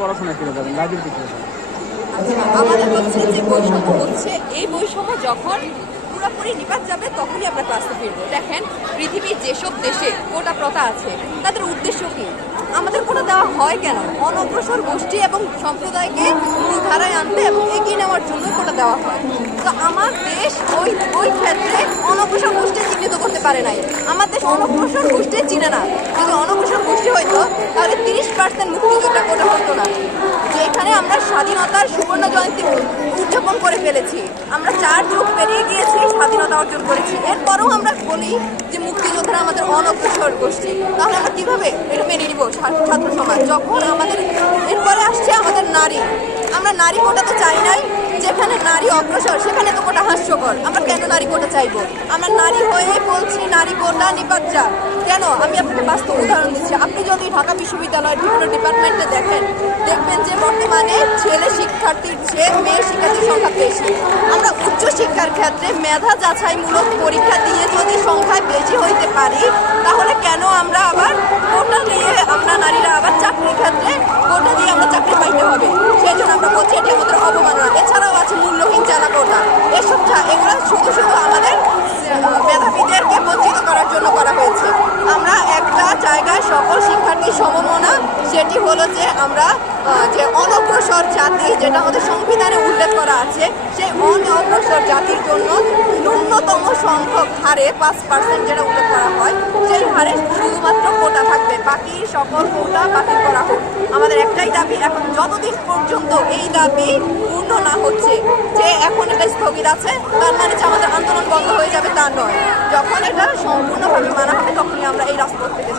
পড়াশোনা করে যাবেন লাইব্রেরিতে করে যাবেন আমাদের হচ্ছে যে বৈষম্য হচ্ছে, এই বৈষম্য যখন পুরোপুরি নিপাত যাবে, তখনই আমরা ক্লাসে ফিরবো। দেখেন, পৃথিবীর যেসব দেশে কোটা প্রথা আছে, তাদের উদ্দেশ্য কি? আমাদের কোটা দেওয়া হয় কেন? অনগ্রসর গোষ্ঠী এবং সম্প্রদায়কে মূলধারায় আনতে এবং এগিয়ে নেওয়ার জন্য কোটা দেওয়া হয়। তো আমার দেশ, ওই ওই ক্ষেত্রে অনগ্রসর গোষ্ঠী চিহ্নিত করতে পারে নাই। আমার দেশ অনগ্রসর গোষ্ঠী চিনে না। যদি অনগ্রসর গোষ্ঠী হইতো, তাহলে তিরিশ পার্সেন্ট মুক্তিযোদ্ধা কোটা হতো না যেখানে আমরা স্বাধীনতার সুবর্ণ জয়ন্তী উদযাপন করে ফেলেছি। আমরা চার যুগ পেরিয়ে গিয়েছি, স্বাধীনতা অর্জন করেছি। এরপরেও আমরা বলি যে মুক্তিযোদ্ধারা আমাদের অনগ্রসর গোষ্ঠী। তাহলে আমরা কীভাবে এটা মেনে নিব ছাত্র সমাজ? যখন আমাদের এরপরে আসছে আমাদের নারী। আমরা নারী কোটা তো চাই নাই। যেখানে নারী অগ্রসর, সেখানে তো কোটা হাস্যকর। আমরা কেন নারী কোটা চাইব? আমরা নারী হয়ে বলছি নারী কোটা নিপাচ্চা কেন? আমি আপনাকে বাস্তব উদাহরণ দিচ্ছি। আপনি যদি ঢাকা বিশ্ববিদ্যালয়ের বিভিন্ন ডিপার্টমেন্টে দেখেন, দেখবেন যে বর্তমানে ছেলে শিক্ষার্থীর চেয়ে মেয়ে শিক্ষার্থীর সংখ্যা বেশি। আমরা উচ্চ শিক্ষার ক্ষেত্রে মেধা যাচাইমূলক পরীক্ষা দিয়ে যদি সংখ্যায় বেশি হইতে পারি, তাহলে কেন আমরা আবার কোটা নিয়ে আমরা নারীরা আবার চাকরি ক্ষেত্রে কোটা দিয়ে আমরা চাকরি পাইতে হবে সেই জন্য আমরা বলছি এটি আমাদের অবমাননা এছাড়াও আছে মূল্যহীন চালা কোটা এসব যা- এগুলো শুধু শুধু আমাদের আহ, মেধাবীদেরকে বঞ্চিত করার জন্য করা হয়েছে আমরা একটা জায়গায় সকল সমমনা সেটি হলো যে আমরা যে অনগ্রসর জাতি যেটা আমাদের সংবিধানে উল্লেখ করা আছে, সেই অনগ্রসর জাতির জন্য ন্যূনতম সংখ্যক হারে পাঁচ পার্সেন্ট যেটা উল্লেখ করা হয়, সেই হারে শুধুমাত্র কোটা থাকবে। বাকি সকল কোটা বাতিল করা হোক। আমাদের একটাই দাবি, এখন যতদিন পর্যন্ত এই দাবি পূর্ণ না হচ্ছে, যে এখন এটা স্থগিত আছে, তার মানে যে আমাদের আন্দোলন বন্ধ হয়ে যাবে তা নয়। যখন এটা সম্পূর্ণভাবে মানা হবে, তখনই আমরা এই রাজপথ থেকে